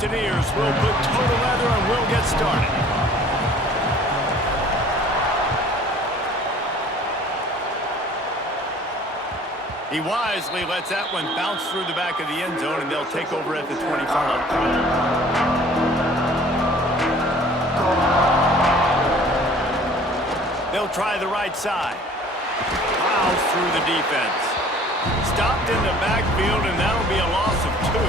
Mountaineers will put total leather and will get started. He wisely lets that one bounce through the back of the end zone, and they'll take over at the 25. They'll try the right side. Plows through the defense. Stopped in the backfield, and that'll be a loss of 2.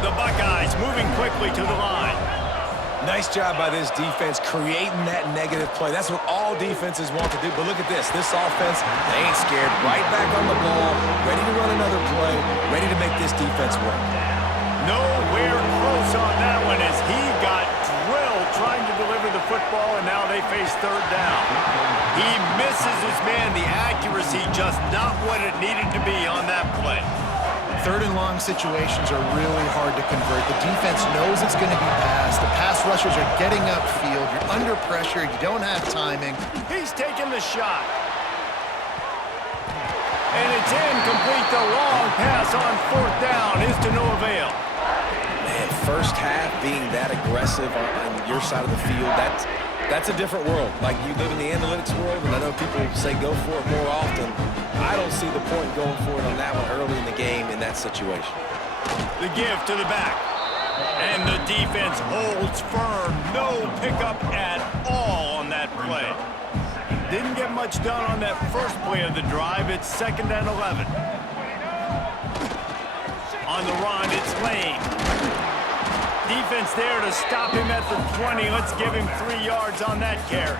The Buckeyes moving quickly to the line. Nice job by this defense creating that negative play. That's what all defenses want to do. But look at this. This offense, they ain't scared. Right back on the ball, ready to run another play, ready to make this defense work. Nowhere close on that one as he got drilled trying to deliver the football, and now they face third down. He misses his man. The accuracy just not what it needed to be on that play. Third and long situations are really hard to convert. The defense knows it's going to be passed. The pass rushers are getting upfield. You're under pressure. You don't have timing. He's taking the shot. And it's incomplete. The long pass on fourth down is to no avail. Man, first half being that aggressive on your side of the field, that's a different world. Like, you live in the analytics world, and I know people say go for it more often. I don't see the point going for it on that one early in the game in that situation. The give to the back. And the defense holds firm. No pickup at all on that play. Didn't get much done on that first play of the drive. It's 2nd and 11. On the run, it's Lane. Defense there to stop him at the 20. Let's give him 3 yards on that carry.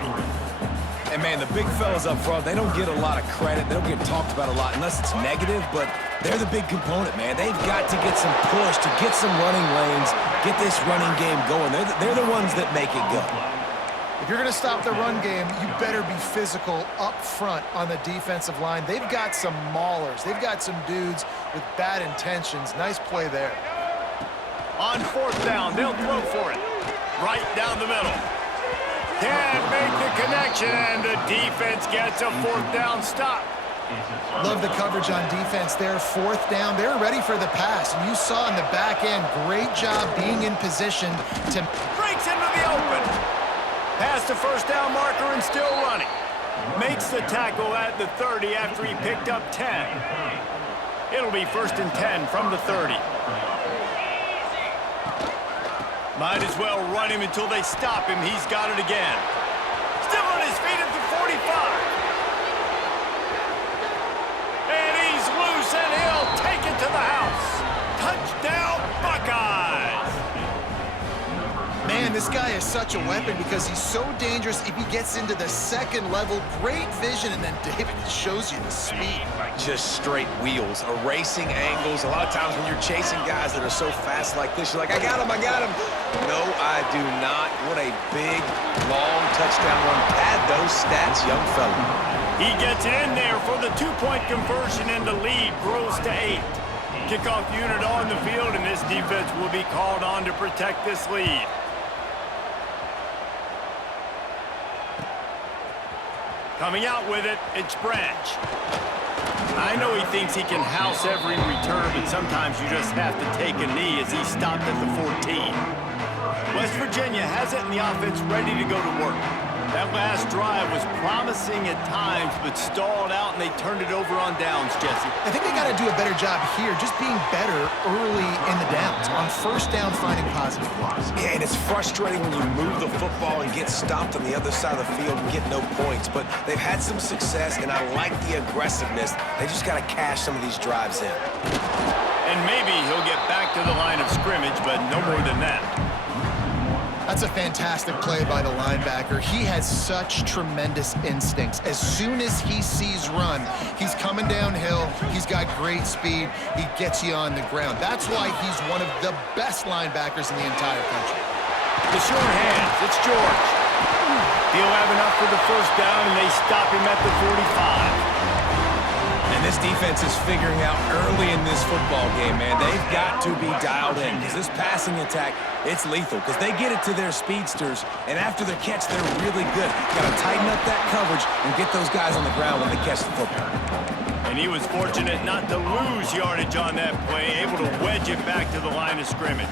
And, man, the big fellas up front, they don't get a lot of credit. They don't get talked about a lot unless it's negative, but they're the big component, man. They've got to get some push, to get some running lanes, get this running game going. They're the ones that make it go. If you're going to stop the run game, you better be physical up front on the defensive line. They've got some maulers. They've got some dudes with bad intentions. Nice play there. On fourth down, they'll throw for it. Right down the middle. Can't make the connection, and the defense gets a fourth down stop. Love the coverage on defense there. Fourth down, they're ready for the pass. And you saw in the back end, great job being in position to... Breaks into the open. Past the first down marker and still running. Makes the tackle at the 30 after he picked up 10. It'll be 1st and 10 from the 30. Might as well run him until they stop him. He's got it again. Still on his feet at the 45. And he's loose, and he'll take it to the house. Touchdown, Buckeyes. Man, this guy is such a weapon because he's so dangerous if he gets into the second level. Great vision, and then David shows you the speed. Just straight wheels, erasing angles. A lot of times when you're chasing guys that are so fast like this, you're like, I got him. No, I do not. What a big, long touchdown run. Pad those stats, young fella. He gets it in there for the 2-point conversion, and the lead grows to 8. Kickoff unit on the field, and this defense will be called on to protect this lead. Coming out with it, it's Branch. I know he thinks he can house every return, but sometimes you just have to take a knee as he stopped at the 14. West Virginia has it in the offense ready to go to work. That last drive was promising at times, but stalled out, and they turned it over on downs, Jesse. I think they got to do a better job here, just being better early in the downs. On first down, finding positive plays. Yeah, and it's frustrating when you move the football and get stopped on the other side of the field and get no points. But they've had some success, and I like the aggressiveness. They just got to cash some of these drives in. And maybe he'll get back to the line of scrimmage, but no more than that. That's a fantastic play by the linebacker. He has such tremendous instincts. As soon as he sees run, he's coming downhill. He's got great speed. He gets you on the ground. That's why he's one of the best linebackers in the entire country. The short hands, it's George. He'll have enough for the first down, and they stop him at the 45. And this defense is figuring out early in this football game, man. They've got to be dialed in because this passing attack, it's lethal because they get it to their speedsters, and after the catch, they're really good. Got to tighten up that coverage and get those guys on the ground when they catch the football. And he was fortunate not to lose yardage on that play, able to wedge it back to the line of scrimmage.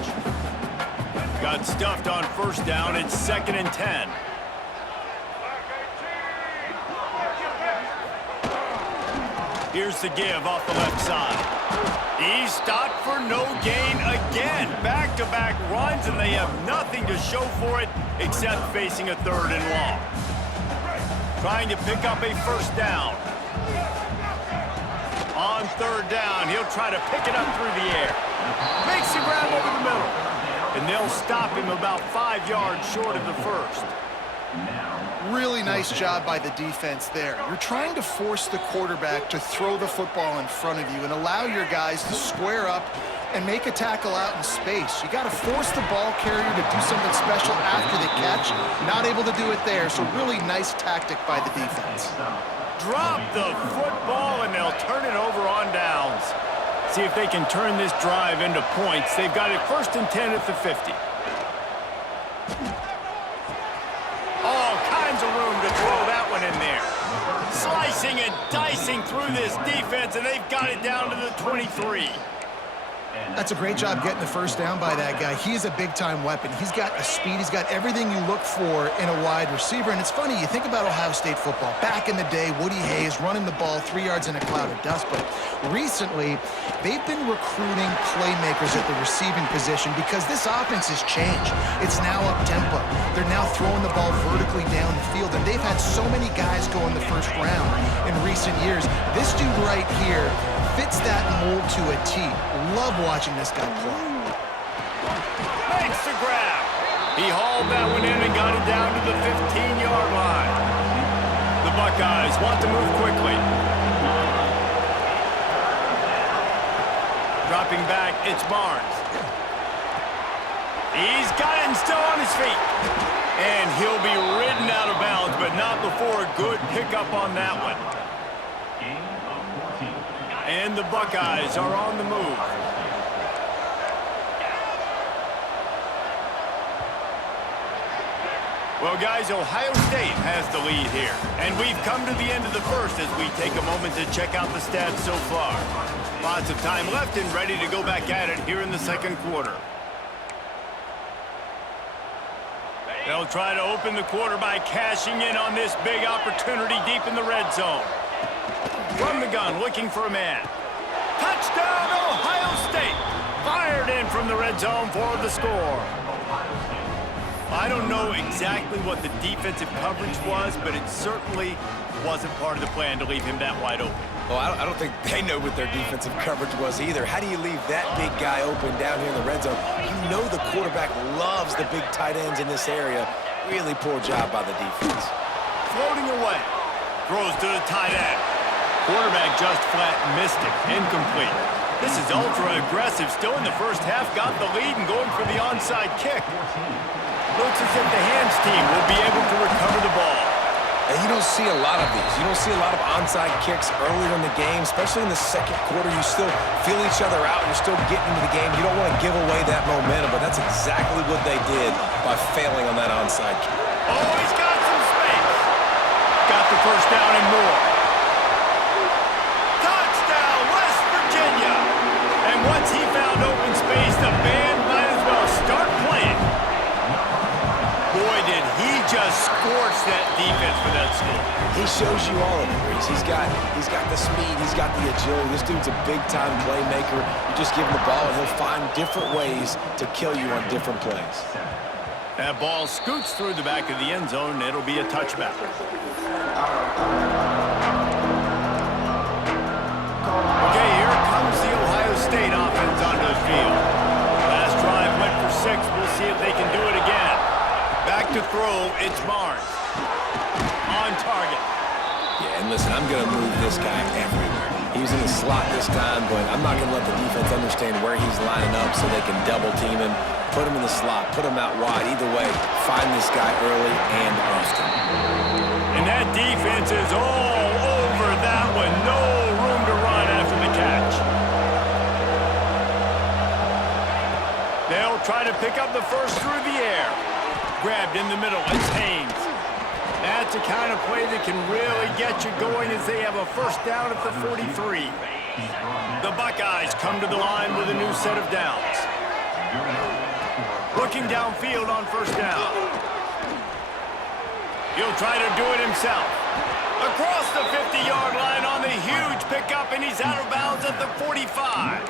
Got stuffed on first down. It's 2nd and 10. Here's the give off the left side. He's stopped for no gain again. Back-to-back runs, and they have nothing to show for it except facing a 3rd and long. Trying to pick up a first down. On 3rd down, he'll try to pick it up through the air. Makes the grab over the middle. And they'll stop him about 5 yards short of the first. Really nice job by the defense there. You're trying to force the quarterback to throw the football in front of you and allow your guys to square up and make a tackle out in space. You got to force the ball carrier to do something special after the catch. Not able to do it there, so really nice tactic by the defense. Drop the football, and they'll turn it over on downs. See if they can turn this drive into points. They've got it 1st and 10 at the 50. All kinds of room to throw that one in there. Slicing and dicing through this defense, and they've got it down to the 23. That's a great job getting the first down by that guy. He is a big-time weapon. He's got the speed. He's got everything you look for in a wide receiver. And it's funny, you think about Ohio State football. Back in the day, Woody Hayes running the ball 3 yards in a cloud of dust. But recently, they've been recruiting playmakers at the receiving position because this offense has changed. It's now up-tempo. They're now throwing the ball vertically down the field. And they've had so many guys go in the first round in recent years. This dude right here fits that mold to a T. Love watching this guy play. Makes the grab. He hauled that one in and got it down to the 15-yard line. The Buckeyes want to move quickly. Dropping back, it's Barnes. He's got it and still on his feet. And he'll be ridden out of bounds, but not before a good pickup on that one. And the Buckeyes are on the move. Well, guys, Ohio State has the lead here. And we've come to the end of the first as we take a moment to check out the stats so far. Lots of time left and ready to go back at it here in the 2nd quarter. They'll try to open the quarter by cashing in on this big opportunity deep in the red zone. From the gun, looking for a man. Touchdown, Ohio State! Fired in from the red zone for the score. I don't know exactly what the defensive coverage was, but it certainly wasn't part of the plan to leave him that wide open. Well, I don't think they know what their defensive coverage was either. How do you leave that big guy open down here in the red zone? You know the quarterback loves the big tight ends in this area. Really poor job by the defense. Floating away. Throws to the tight end. Quarterback just flat missed it. Incomplete. This is ultra-aggressive. Still in the first half. Got the lead and going for the onside kick. Looks as if the hands team will be able to recover the ball. And you don't see a lot of these. You don't see a lot of onside kicks earlier in the game, especially in the 2nd quarter. You still feel each other out. You're still getting into the game. You don't want to give away that momentum, but that's exactly what they did by failing on that onside kick. Oh, he's got some space. Got the first down and more. Touchdown, West Virginia. And once he found open space, the band might as well start playing. Boy, did he just scorch that defense for that score. He shows you all of it, Reese. He's got the speed, he's got the agility. This dude's a big-time playmaker. You just give him the ball, and he'll find different ways to kill you on different plays. That ball scoots through the back of the end zone, and it'll be a touchback. Okay, here comes the Ohio State offense onto the field. Last drive went for 6. We'll see if they can do it again. Back to throw, it's Barnes. On target. Yeah, and listen, I'm going to move this guy everywhere. He was in the slot this time, but I'm not going to let the defense understand where he's lining up so they can double team him, put him in the slot, put him out wide. Either way, find this guy early and often. And that defense is all over that one. No room to run after the catch. They'll try to pick up the first through the air. Grabbed in the middle, it's Haynes. That's the kind of play that can really get you going as they have a first down at the 43. The Buckeyes come to the line with a new set of downs. Looking downfield on first down. He'll try to do it himself. Across the 50-yard line on the huge pickup, and he's out of bounds at the 45.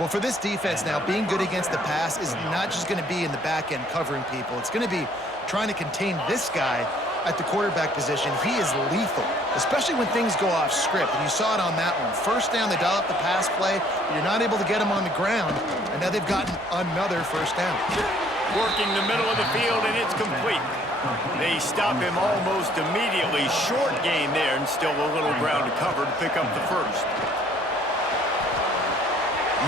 Well, for this defense now, being good against the pass is not just going to be in the back end covering people. It's going to be trying to contain this guy at the quarterback position. He is lethal, especially when things go off script. And you saw it on that one. First down, they dial up the pass play. You're not able to get him on the ground, and now they've gotten another first down. Working the middle of the field, and it's complete. They stop him almost immediately. Short gain there, and still a little ground to cover to pick up the first.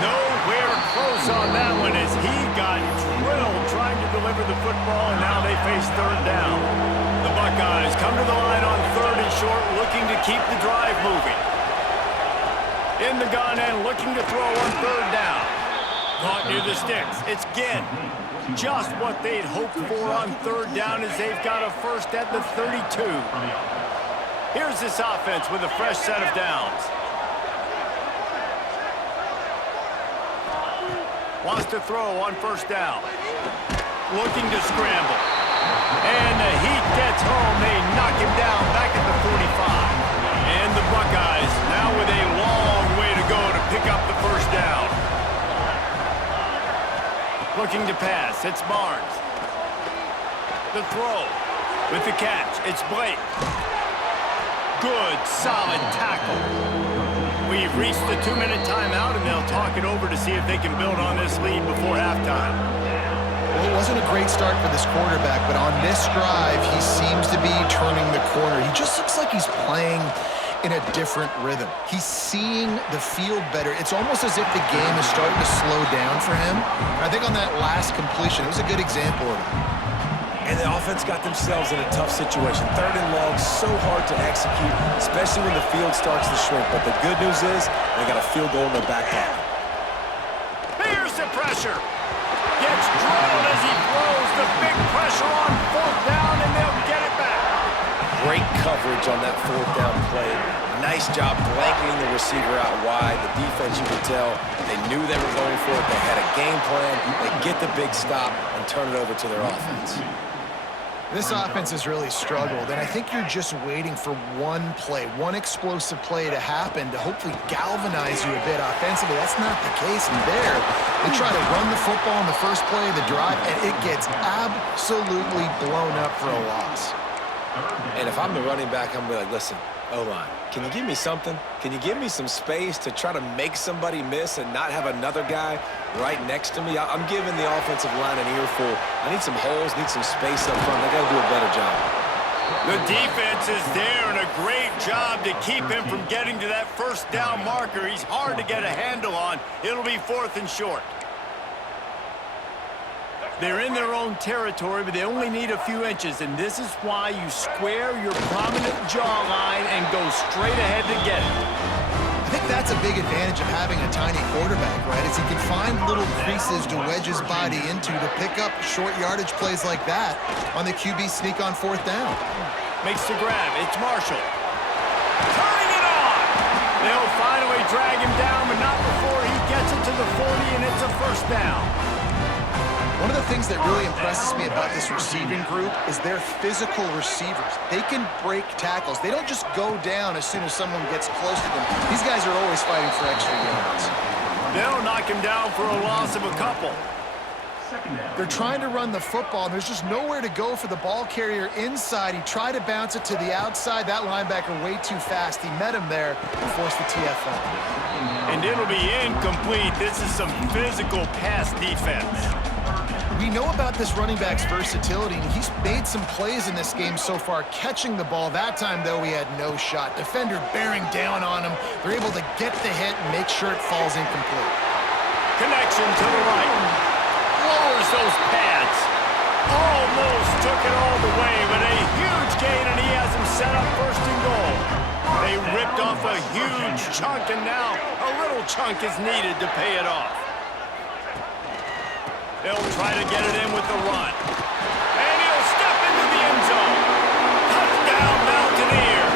Nowhere close on that one as he got drilled trying to deliver the football, and now they face third down. The Buckeyes come to the line on 3rd and short, looking to keep the drive moving. In the gun and looking to throw on 3rd down. Caught near the sticks. It's Ginn. Just what they'd hoped for on 3rd down as they've got a first at the 32. Here's this offense with a fresh set of downs. Wants to throw on first down. Looking to scramble. And the heat gets home. They knock him down back at the 45. And the Buckeyes now with a long way to go to pick up the first down. Looking to pass. It's Barnes. The throw. With the catch. It's Blake. Good, solid tackle. We've reached the 2-minute timeout, and they'll talk it over to see if they can build on this lead before halftime. Well, it wasn't a great start for this quarterback, but on this drive, he seems to be turning the corner. He just looks like he's playing in a different rhythm. He's seeing the field better. It's almost as if the game is starting to slow down for him. I think on that last completion, it was a good example of it. And the offense got themselves in a tough situation. 3rd and long, so hard to execute, especially when the field starts to shrink. But the good news is they got a field goal in their back pocket. Here's the pressure. Gets drilled as he throws the big pressure on 4th down, and they'll get it back. Great coverage on that 4th down play. Nice job blanketing the receiver out wide. The defense, you could tell, they knew they were going for it. They had a game plan. They get the big stop and turn it over to their offense. This offense has really struggled, and I think you're just waiting for one play, one explosive play to happen to hopefully galvanize you a bit offensively. That's not the case in there. They try to run the football in the first play of the drive, and it gets absolutely blown up for a loss. And if I'm the running back, I'm going to be like, listen, O-line, can you give me something? Can you give me some space to try to make somebody miss and not have another guy right next to me? I'm giving the offensive line an earful. I need some holes, need some space up front. They got to do a better job. The defense is there, and a great job to keep him from getting to that first down marker. He's hard to get a handle on. It'll be 4th and short. They're in their own territory, but they only need a few inches, and this is why you square your prominent jawline and go straight ahead to get it. I think that's a big advantage of having a tiny quarterback, right? Is he can find little creases to wedge his body into to pick up short yardage plays like that on the QB sneak on 4th down. Makes the grab. It's Marshall. Turning it on! They'll finally drag him down, but not before he gets it to the 40, and it's a first down. One of the things that really impresses me about this receiving group is their physical receivers. They can break tackles. They don't just go down as soon as someone gets close to them. These guys are always fighting for extra yards. They'll knock him down for a loss of a couple. They're trying to run the football, and there's just nowhere to go for the ball carrier inside. He tried to bounce it to the outside. That linebacker way too fast. He met him there and forced the TFL. And it'll be incomplete. This is some physical pass defense. We know about this running back's versatility, and he's made some plays in this game so far, catching the ball. That time, though, he had no shot. Defender bearing down on him. They're able to get the hit and make sure it falls incomplete. Connection to the right. Lowers those pads. Almost took it all the way, but a huge gain, and he has him set up 1st and goal. They ripped off a huge chunk, and now a little chunk is needed to pay it off. They'll try to get it in with the run. And he'll step into the end zone. Touchdown, Mountaineers.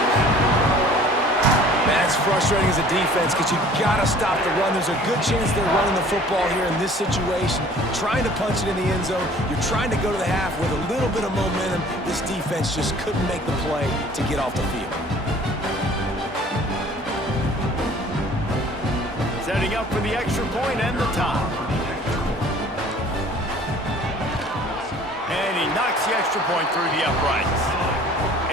That's frustrating as a defense because you got to stop the run. There's a good chance they're running the football here in this situation, trying to punch it in the end zone. You're trying to go to the half with a little bit of momentum. This defense just couldn't make the play to get off the field. Setting up for the extra point and the tie. And he knocks the extra point through the uprights.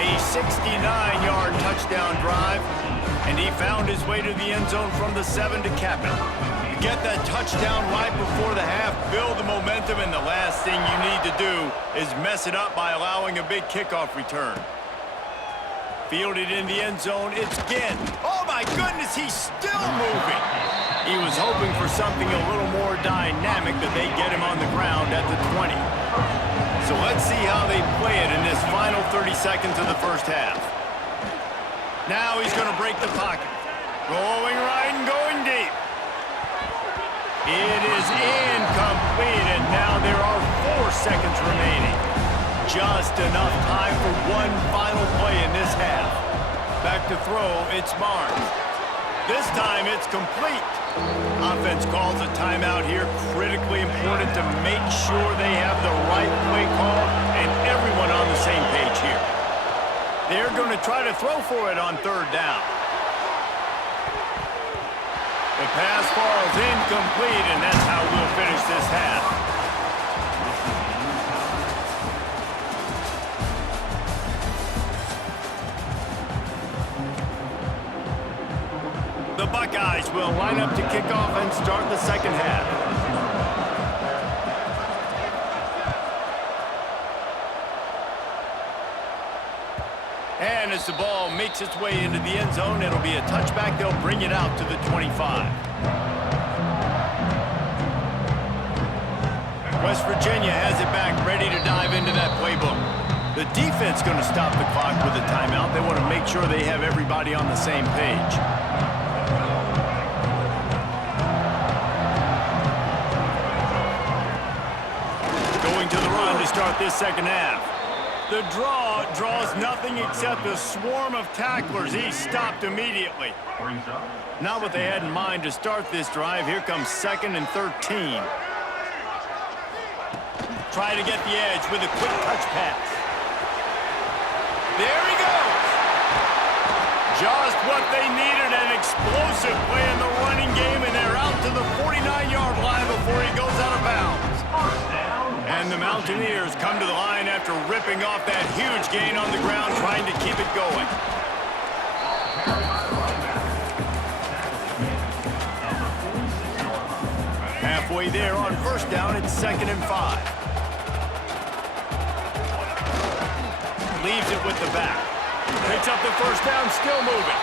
A 69-yard touchdown drive, and he found his way to the end zone from the 7 to cap it. You get that touchdown right before the half, build the momentum, and the last thing you need to do is mess it up by allowing a big kickoff return. Fielded in the end zone, it's Ginn. Oh my goodness, he's still moving. He was hoping for something a little more dynamic, but they get him on the ground at the 20. So let's see how they play it in this final 30 seconds of the first half. Now he's going to break the pocket. Going right and going deep. It is incomplete, and now there are 4 seconds remaining. Just enough time for one final play in this half. Back to throw, it's Barnes. This time it's complete. Offense calls a timeout here. Critically important to make sure they have the right play call and everyone on the same page here. They're going to try to throw for it on 3rd down. The pass falls incomplete, and that's how we'll finish this half. The Buckeyes will line up to kick off and start the second half. And as the ball makes its way into the end zone, it'll be a touchback. They'll bring it out to the 25. West Virginia has it back, ready to dive into that playbook. The defense going to stop the clock with a timeout. They want to make sure they have everybody on the same page. To the run to start this second half. The draw draws nothing except a swarm of tacklers. He's stopped immediately. Not what they had in mind to start this drive. Here comes 2nd and 13. Try to get the edge with a quick touch pass. There he goes. Just what they needed, an explosive play in the running game, and they're out to the 49-yard line before he goes out of bounds. And the Mountaineers come to the line after ripping off that huge gain on the ground, trying to keep it going. Halfway there on 1st down, it's 2nd and 5. Leaves it with the back. Picks up the 1st down, still moving.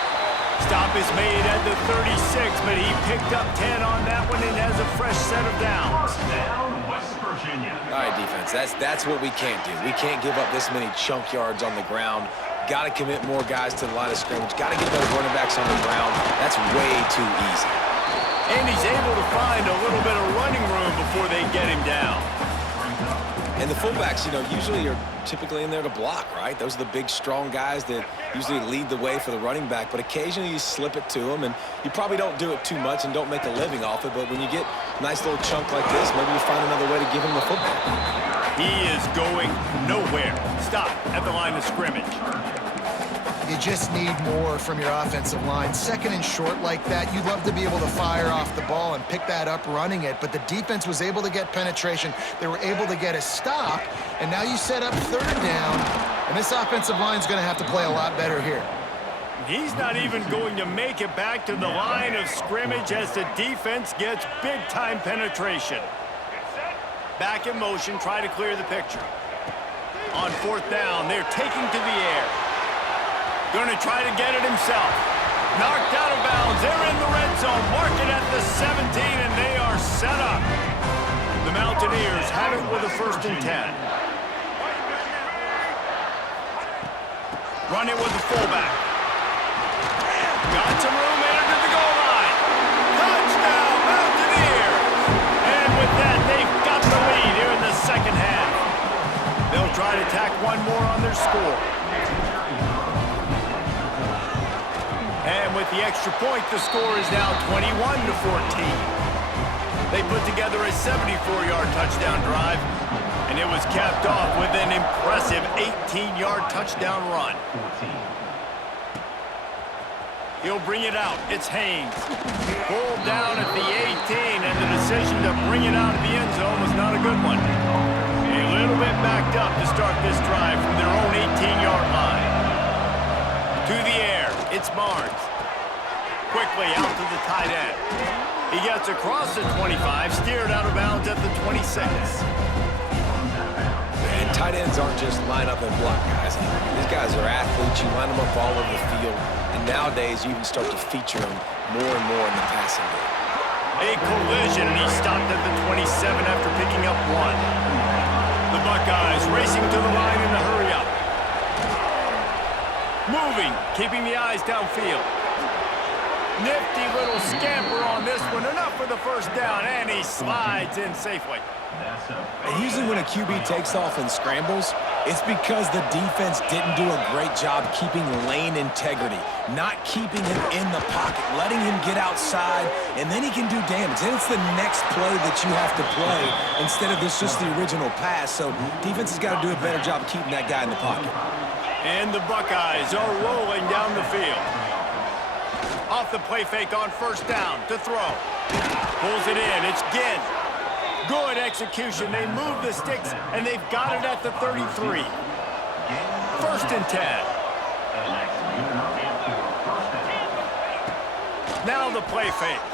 Stop is made at the 36, but he picked up 10 on that one and has a fresh set of downs. All right, defense, that's what we can't do. We can't give up this many chunk yards on the ground. Got to commit more guys to the line of scrimmage. Got to get those running backs on the ground. That's way too easy. And he's able to find a little bit of running room before they get him down. And the fullbacks, usually are typically in there to block, right? Those are the big, strong guys that usually lead the way for the running back. But occasionally you slip it to them, and you probably don't do it too much and don't make a living off it. But when you get a nice little chunk like this, maybe you find another way to give him the football. He is going nowhere. Stop at the line of scrimmage. You just need more from your offensive line. 2nd and short like that, you'd love to be able to fire off the ball and pick that up running it, but the defense was able to get penetration. They were able to get a stop, and now you set up 3rd down, and this offensive line is going to have to play a lot better here. He's not even going to make it back to the line of scrimmage as the defense gets big-time penetration. Back in motion, try to clear the picture. On 4th down, they're taking to the air. Going to try to get it himself. Knocked out of bounds. They're in the red zone. Mark it at the 17, and they are set up. The Mountaineers have it with a 1st and 10. Run it with the fullback. Got some room, entered to the goal line. Touchdown, Mountaineers! And with that, they've got the lead here in the second half. They'll try to tack one more on their score. And with with the extra point, the score is now 21-14. They put together a 74-yard touchdown drive, and it was capped off with an impressive 18-yard touchdown run. He'll bring it out. It's Haynes. Pulled down at the 18, and the decision to bring it out of the end zone was not a good one. A little bit backed up to start this drive from their own 18-yard line. To the air, it's Barnes. Quickly out to the tight end. He gets across the 25, steered out of bounds at the 26. And tight ends aren't just line up and block guys. These guys are athletes. You line them up all over the field. And nowadays, you can start to feature them more and more in the passing game. A collision, and he stopped at the 27 after picking up one. The Buckeyes racing to the line in a hurry up. Moving, keeping the eyes downfield. Nifty little scamper on this one, enough for the first down, and he slides in safely. And usually when a QB takes off and scrambles, it's because the defense didn't do a great job keeping lane integrity, not keeping him in the pocket, letting him get outside, and then he can do damage. Then it's the next play that you have to play instead of this just the original pass. So defense has got to do a better job of keeping that guy in the pocket. And the Buckeyes are rolling down the field. Off the play fake on first down to throw. Pulls it in. It's Ginn. Good execution. They move the sticks, and they've got it at the 33. First and 10. Now the play fake.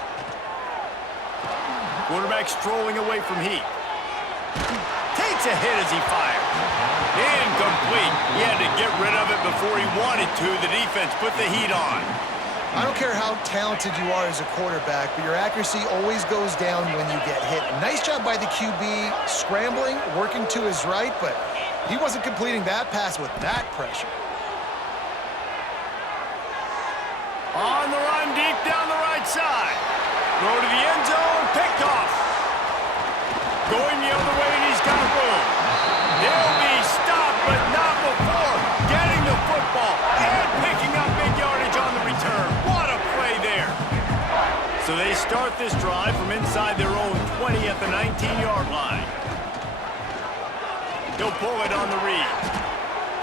Quarterback strolling away from Heath. Takes a hit as he fires. Incomplete. He had to get rid of it before he wanted to. The defense put the heat on. I don't care how talented you are as a quarterback, but your accuracy always goes down when you get hit. Nice job by the QB scrambling, working to his right, but he wasn't completing that pass with that pressure. On the run, deep down the right side. Throw to the end zone, picked off. Going the other way, and he's got room. He'll be stopped, but not before getting the football and picking up big yardage on the return. What a play there. So they start this drive from inside their own 20 at the 19-yard line. He'll pull it on the read.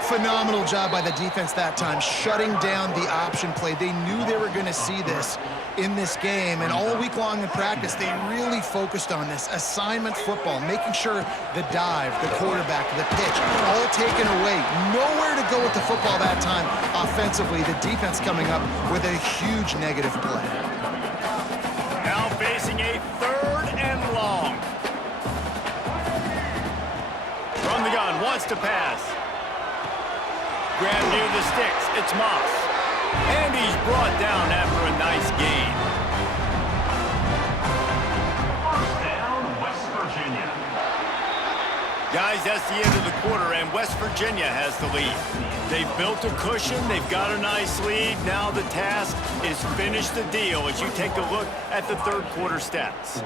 Phenomenal job by the defense that time, shutting down the option play. They knew they were going to see this in this game, and all week long in practice, they really focused on this assignment football, making sure the dive, the quarterback, the pitch, all taken away. Nowhere to go with the football that time offensively. The defense coming up with a huge negative play. Now facing a third and long. From the gun, wants to pass. Grab near the sticks. It's Moss. And he's brought down after a nice gain. First down, West Virginia. Guys, that's the end of the quarter, and West Virginia has the lead. They've built a cushion. They've got a nice lead. Now the task is finish the deal as you take a look at the third quarter stats.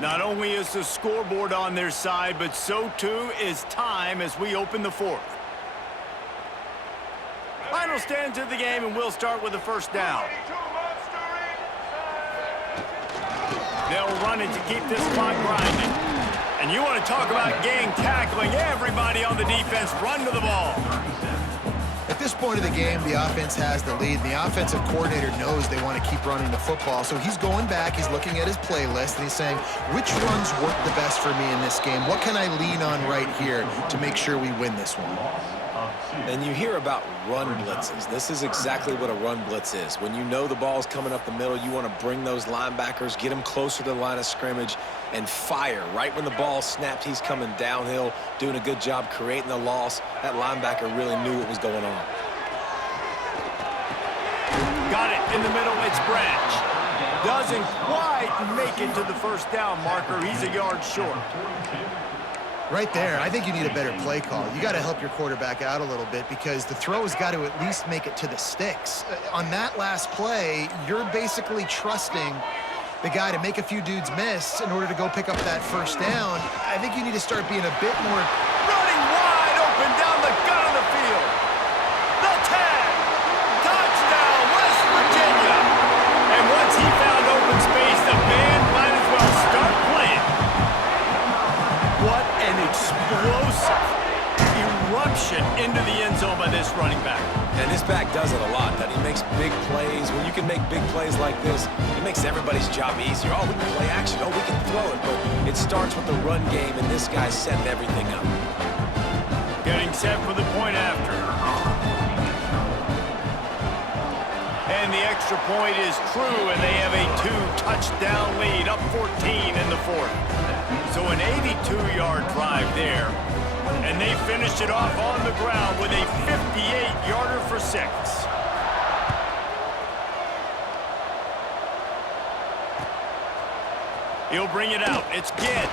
Not only is the scoreboard on their side, but so too is time as we open the fourth. Final stands of the game, and we'll start with the first down. They'll run it to keep this clock grinding. And you want to talk about gang tackling. Everybody on the defense run to the ball. At this point of the game, the offense has the lead, and the offensive coordinator knows they want to keep running the football. So he's going back, he's looking at his playlist, and he's saying, which runs work the best for me in this game? What can I lean on right here to make sure we win this one? And you hear about run blitzes. This is exactly what a run blitz is. When you know the ball's coming up the middle, you want to bring those linebackers, get them closer to the line of scrimmage, and fire. Right when the ball snapped, he's coming downhill, doing a good job creating the loss. That linebacker really knew what was going on. Got it in the middle, it's Branch. Doesn't quite make it to the first down marker. He's a yard short. Right there, I think you need a better play call. You got to help your quarterback out a little bit because the throw has got to at least make it to the sticks. On that last play, you're basically trusting the guy to make a few dudes miss in order to go pick up that first down. I think you need to start being a bit more... Running wide open down the gut of the field. The tag. Touchdown, West Virginia. conversion into the end zone by this running back. And this back does it a lot. That he makes big plays. When you can make big plays like this, it makes everybody's job easier. Oh, we can play action. Oh, we can throw it. But it starts with the run game, and this guy's setting everything up. Getting set for the point after. And the extra point is true, and they have a 2-touchdown lead, up 14 in the fourth. So an 82-yard drive there, and they finished it off on the ground with a 58-yarder for 6. He'll bring it out. It's Ginn.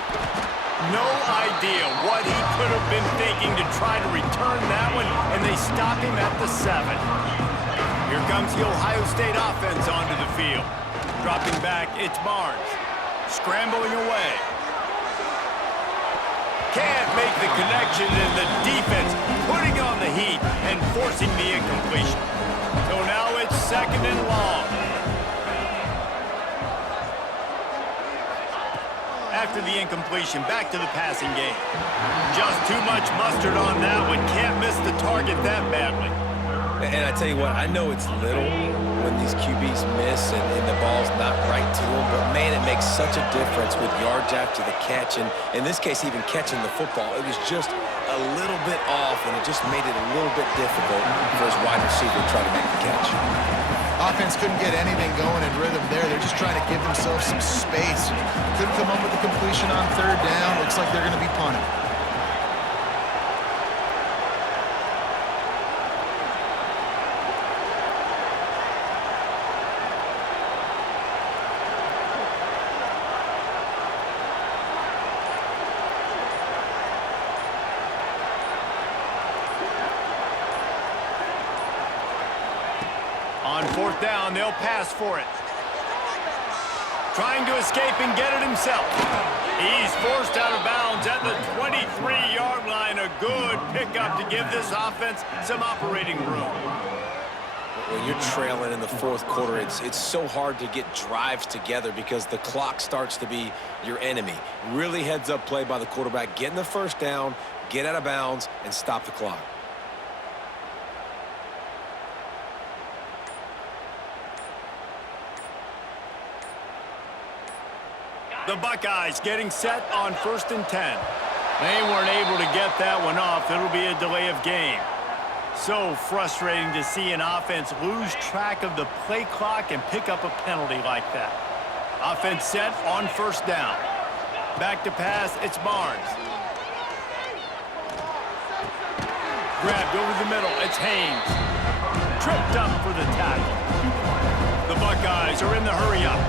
No idea what he could have been thinking to try to return that one, and they stop him at the 7. Here comes the Ohio State offense onto the field. Dropping back, it's Barnes. Scrambling away. Can't make the connection, and the defense putting on the heat and forcing the incompletion. So now it's 2nd and long. After the incompletion, back to the passing game. Just too much mustard on that one. Can't miss the target that badly. And I tell you what, I know it's little when these QBs miss and the ball's not right to them, but man, it makes such a difference with yards after the catch. And in this case, even catching the football, it was just a little bit off, and it just made it a little bit difficult for his wide receiver to try to make the catch. Offense couldn't get anything going in rhythm there. They're just trying to give themselves some space. Couldn't come up with the completion on 3rd down. Looks like they're going to be punting. On 4th down, they'll pass for it. Trying to escape and get it himself. He's forced out of bounds at the 23-yard line. A good pickup to give this offense some operating room. When you're trailing in the 4th quarter, it's so hard to get drives together because the clock starts to be your enemy. Really heads-up play by the quarterback. Getting the 1st down, get out of bounds, and stop the clock. The Buckeyes getting set on 1st and 10. They weren't able to get that one off. It'll be a delay of game. So frustrating to see an offense lose track of the play clock and pick up a penalty like that. Offense set on 1st down. Back to pass, it's Barnes. Grabbed over the middle, it's Haynes. Tripped up for the tackle. The Buckeyes are in the hurry-up.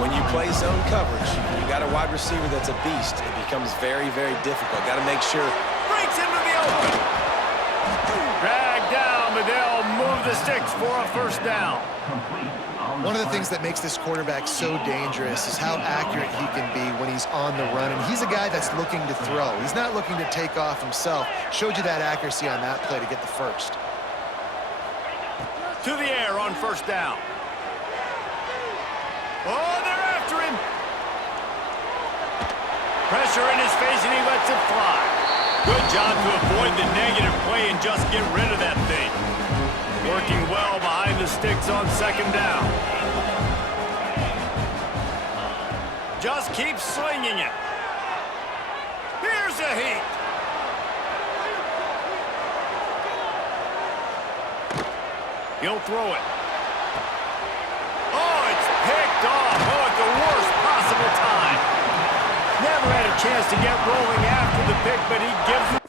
When you play zone coverage, you got a wide receiver that's a beast. It becomes very, very difficult. Got to make sure. Breaks into the open. Dragged down, but they'll move the sticks for a 1st down. One of the things that makes this quarterback so dangerous is how accurate he can be when he's on the run. And he's a guy that's looking to throw. He's not looking to take off himself. Showed you that accuracy on that play to get the 1st. To the air on 1st down. Oh, they're after him. Pressure in his face, and he lets it fly. Good job to avoid the negative play and just get rid of that thing. Working well behind the sticks on 2nd down. Just keep slinging it. Here's a heat. He'll throw it. Oh, it's picked off. Oh, at the worst possible time. Never had a chance to get rolling after the pick, but he gives